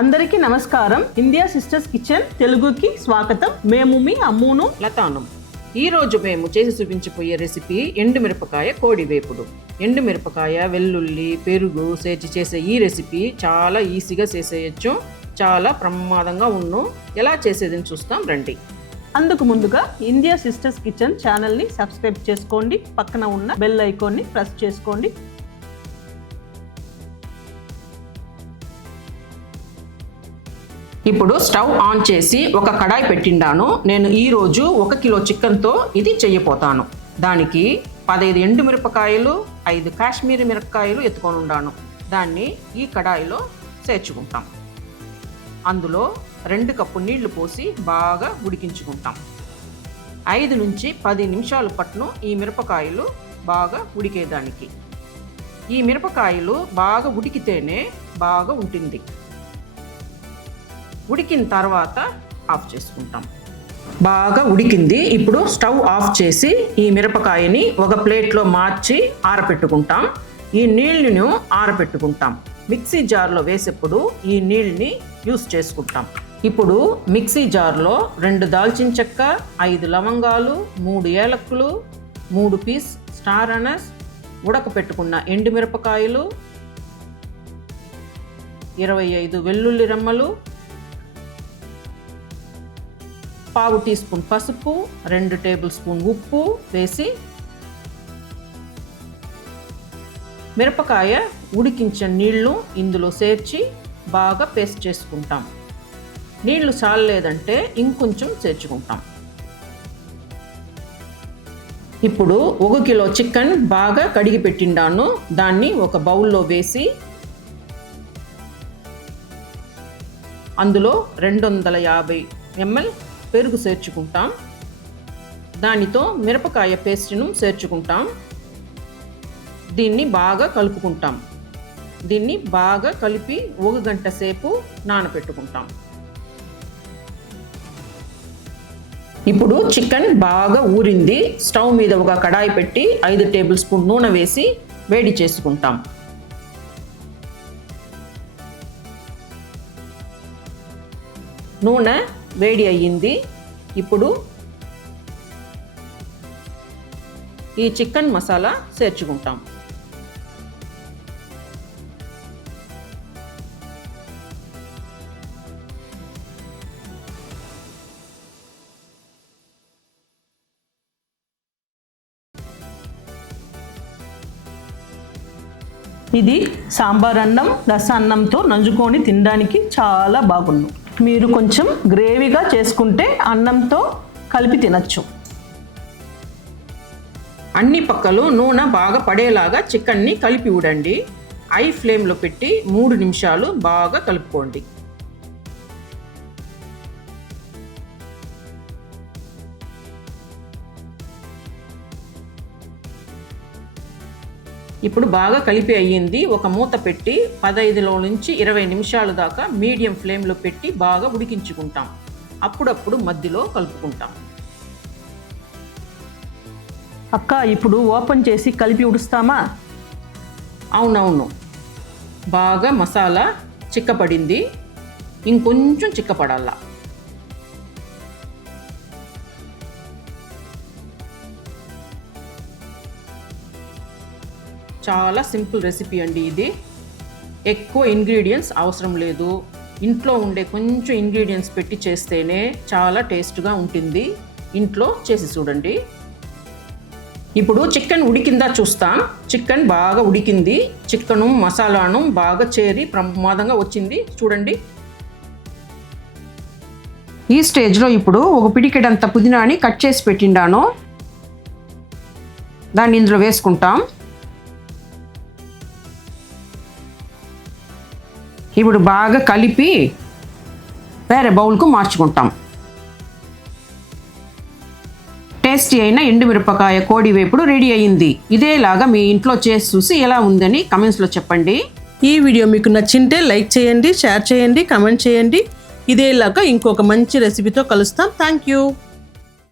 అందరికీ నమస్కారం. India sisters kitchen తెలుగుకి స్వాగతం. మేము మీ అమ్మును. లతానం. ఈ రోజు మేము చేసి చూపించబోయే రెసిపీ ఎండుమిరపకాయ కోడి వేపుడు. ఎండుమిరపకాయ వెల్లుల్లి పెరుగు సేర్చి చేసే ఈ రెసిపీ చాలా ఈజీగా చేసేయచ్చు. చాలా ప్రమాదంగా ఉన్ను. ఎలా చేసేదని చూస్తాం రండి. అందుకు ముందుగా ఇండియా సిస్టర్స్ కిచెన్ ఛానల్ని సబ్స్క్రైబ్ చేసుకోండి. పక్కన ఉన్న బెల్ ఐకాన్ని ప్రెస్ చేసుకోండి. ఇప్పుడు స్టవ్ ఆన్ చేసి ఒక కడాయి పెట్టిండాను. నేను ఈరోజు ఒక కిలో చికెన్తో ఇది చెయ్యపోతాను దానికి పదహైదు ఎండు మిరపకాయలు ఐదు కాశ్మీరీ మిరపకాయలు ఎత్తుకొని ఉండాను. దాన్ని ఈ కడాయిలో చేర్చుకుంటాం. అందులో రెండు కప్పు నీళ్ళు పోసి బాగా ఉడికించుకుంటాం. ఐదు నుంచి పది నిమిషాల పట్టును ఈ మిరపకాయలు బాగా ఉడికేదానికి. ఈ మిరపకాయలు బాగా ఉడికితేనే బాగా ఉంటుంది. ఉడికిన తర్వాత ఆఫ్ చేసుకుంటాం. బాగా ఉడికింది. ఇప్పుడు స్టవ్ ఆఫ్ చేసి ఈ మిరపకాయని ఒక ప్లేట్లో మార్చి ఆరపెట్టుకుంటాం. ఈ నీళ్ళను ఆరపెట్టుకుంటాం. మిక్సీ జార్లో వేసేప్పుడు ఈ నీళ్ళని యూస్ చేసుకుంటాం. ఇప్పుడు మిక్సీ జార్లో రెండు దాల్చిన చెక్క ఐదు లవంగాలు మూడు ఏలక్కులు మూడు పీస్ స్టార్ అనస్ ఉడకపెట్టుకున్న ఎండుమిరపకాయలు ఇరవై ఐదు వెల్లుల్లి రెమ్మలు పావు టీ స్పూన్ పసుపు రెండు టేబుల్ స్పూన్ ఉప్పు వేసి మిరపకాయ ఉడికించిన నీళ్ళు ఇందులో చేర్చి బాగా పేస్ట్ చేసుకుంటాం. నీళ్ళు చాలలేదంటే ఇంకొంచెం చేర్చుకుంటాం. ఇప్పుడు ఒక కిలో చికెన్ బాగా కడిగి పెట్టిండాను. దాన్ని ఒక బౌల్లో వేసి అందులో రెండు వందల యాభై ఎంఎల్ పెరుగు చేర్చుకుంటాం దానితో మిరపకాయ పేస్ట్ను చేర్చుకుంటాం దీన్ని బాగా కలుపుకుంటాం. దీన్ని బాగా కలిపి ఒక గంట సేపు నానబెట్టుకుంటాం ఇప్పుడు చికెన్ బాగా ఊరింది. స్టవ్ మీద ఒక కడాయి పెట్టి ఐదు టేబుల్ స్పూన్ నూనె వేసి వేడి చేసుకుంటాం. నూనె వేడి అయ్యింది. ఇప్పుడు ఈ చికెన్ మసాలా చేర్చుకుంటాం. ఇది సాంబార్ అన్నం రసాన్నంతో నంజుకొని తినడానికి చాలా బాగుండు. మీరు కొంచెం గ్రేవీగా చేసుకుంటే అన్నంతో కలిపి తినచ్చు. అన్ని పక్కలు నూనె బాగా పడేలాగా చికెన్ని కలిపి ఉడండి ఐ ఫ్లేమ్లో పెట్టి మూడు నిమిషాలు బాగా కలుపుకోండి. ఇప్పుడు బాగా కలిపి అయ్యింది. ఒక మూత పెట్టి పదహైదులో నుంచి ఇరవై నిమిషాల దాకా మీడియం ఫ్లేమ్లో పెట్టి బాగా ఉడికించుకుంటాం. అప్పుడప్పుడు మధ్యలో కలుపుకుంటాం. అక్క ఇప్పుడు ఓపెన్ చేసి కలిపి ఉడుస్తామా? అవునవును. బాగా మసాలా చిక్కపడింది. ఇంకొంచెం చిక్కపడాల? చాలా సింపుల్ రెసిపీ అండి ఇది. ఎక్కువ ఇంగ్రీడియంట్స్ అవసరం లేదు. ఇంట్లో ఉండే కొంచెం ఇంగ్రీడియంట్స్ పెట్టి చేస్తేనే చాలా టేస్ట్గా ఉంటుంది. ఇంట్లో చేసి చూడండి. ఇప్పుడు చికెన్ ఉడికిందా చూస్తాం. చికెన్ బాగా ఉడికింది. చికెను మసాలాను బాగా చేరి ప్రమాదంగా వచ్చింది. చూడండి. ఈ స్టేజ్లో ఇప్పుడు ఒక పిడికెడంత పుదీనాని కట్ చేసి పెట్టిండాను. దాన్ని ఇందులో వేసుకుంటాం. ఇప్పుడు బాగా కలిపి వేరే బౌల్కు మార్చుకుంటాం. టేస్టీ అయిన ఎండుమిరపకాయ కోడి వేపుడు రెడీ అయింది. ఇదేలాగా మీ ఇంట్లో చేసి చూసి ఎలా ఉందని కమెంట్స్లో చెప్పండి. ఈ వీడియో మీకు నచ్చింటే లైక్ చేయండి షేర్ చేయండి కమెంట్ చేయండి. ఇదేలాగా ఇంకొక మంచి రెసిపీతో కలుస్తాం. Thank you.